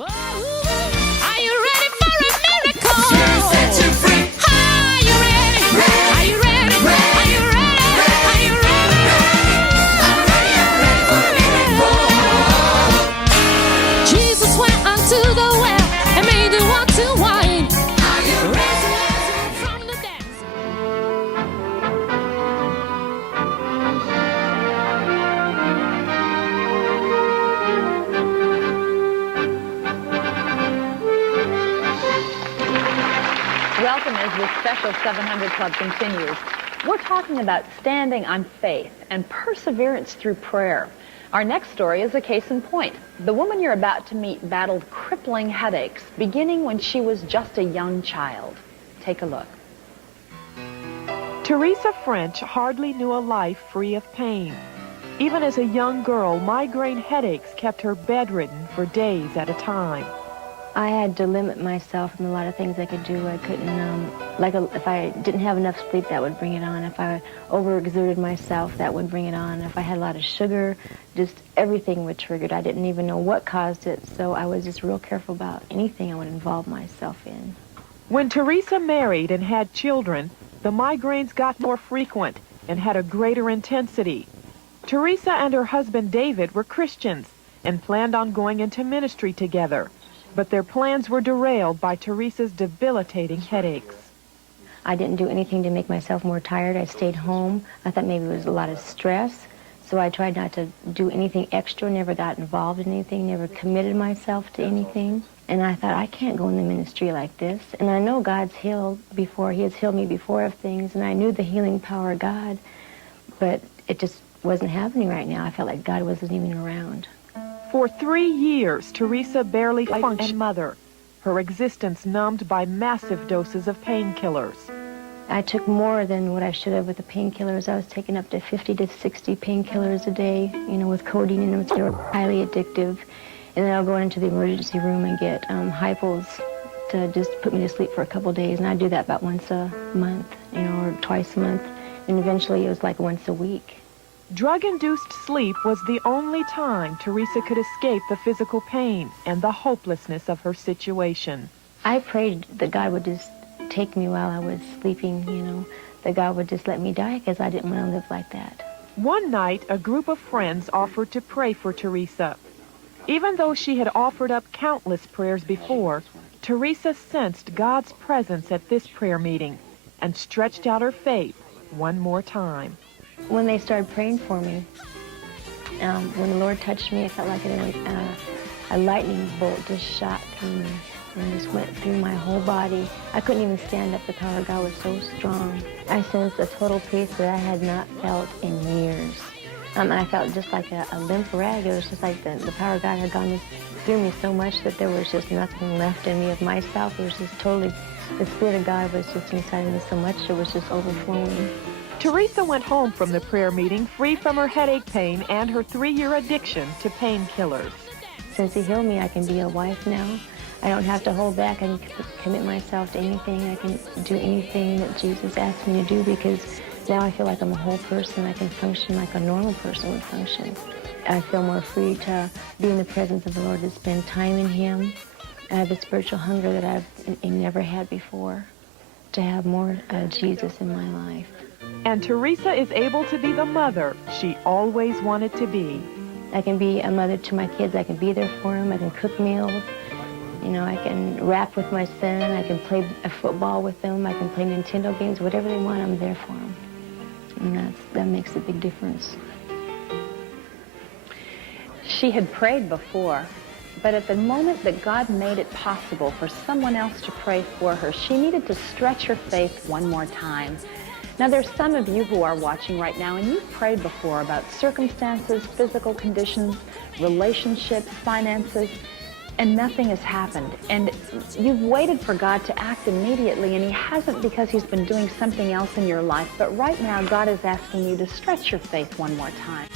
Are you ready for a miracle? Set you free. Are you ready? Are you ready? Are you ready? Are you ready? I'm ready for a miracle. Jesus went unto the well and made the water wine. Are you ready? From the dead. Welcome as this special 700 Club continues. We're talking about standing on faith and perseverance through prayer. Our next story is a case in point. The woman you're about to meet battled crippling headaches, beginning when she was just a young child. Take a look. Theresa French hardly knew a life free of pain. Even as a young girl, migraine headaches kept her bedridden for days at a time. I had to limit myself from a lot of things I could do. I couldn't, if I didn't have enough sleep, that would bring it on. If I overexerted myself, that would bring it on. If I had a lot of sugar, just everything would trigger it. I didn't even know what caused it, so I was just real careful about anything I would involve myself in. When Theresa married and had children, the migraines got more frequent and had a greater intensity. Theresa and her husband David were Christians and planned on going into ministry together. But their plans were derailed by Theresa's debilitating headaches. I didn't do anything to make myself more tired. I stayed home. I thought maybe it was a lot of stress, so I tried not to do anything extra, never got involved in anything, never committed myself to anything. And I thought, I can't go in the ministry like this. And I know God's healed before. He has healed me before of things, and I knew the healing power of God, but it just wasn't happening right now. I felt like God wasn't even around. For 3 years, Theresa barely functioned. Mother, her existence numbed by massive doses of painkillers. I took more than what I should have with the painkillers. I was taking up to 50 to 60 painkillers a day, with codeine in them. They were highly addictive. And then I'll go into the emergency room and get hypos to just put me to sleep for a couple days. And I do that about once a month, or twice a month. And eventually it was like once a week. Drug-induced sleep was the only time Theresa could escape the physical pain and the hopelessness of her situation. I prayed that God would just take me while I was sleeping, that God would just let me die, because I didn't want to live like that. One night, a group of friends offered to pray for Theresa. Even though she had offered up countless prayers before, Theresa sensed God's presence at this prayer meeting and stretched out her faith one more time. When they started praying for me, when the Lord touched me, it felt like a lightning bolt just shot through me and just went through my whole body. I couldn't even stand up. The power of God was so strong. I sensed a total peace that I had not felt in years. And I felt just like a limp rag. It was just like the power of God had gone through me so much that there was just nothing left in me of myself. It was just totally, the Spirit of God was just inside of me so much, it was just overflowing. Theresa went home from the prayer meeting free from her headache pain and her 3-year addiction to painkillers. Since He healed me, I can be a wife now. I don't have to hold back. I can commit myself to anything. I can do anything that Jesus asked me to do, because now I feel like I'm a whole person. I can function like a normal person would function. I feel more free to be in the presence of the Lord, to spend time in Him. I have a spiritual hunger that I've never had before, to have more Jesus in my life. And Theresa is able to be the mother she always wanted to be. I can be a mother to my kids. I can be there for them. I can cook meals. I can rap with my son. I can play football with them. I can play Nintendo games. Whatever they want, I'm there for them. And that makes a big difference. She had prayed before, but at the moment that God made it possible for someone else to pray for her, she needed to stretch her faith one more time. Now, there's some of you who are watching right now, and you've prayed before about circumstances, physical conditions, relationships, finances, and nothing has happened. And you've waited for God to act immediately, and He hasn't, because He's been doing something else in your life. But right now, God is asking you to stretch your faith one more time.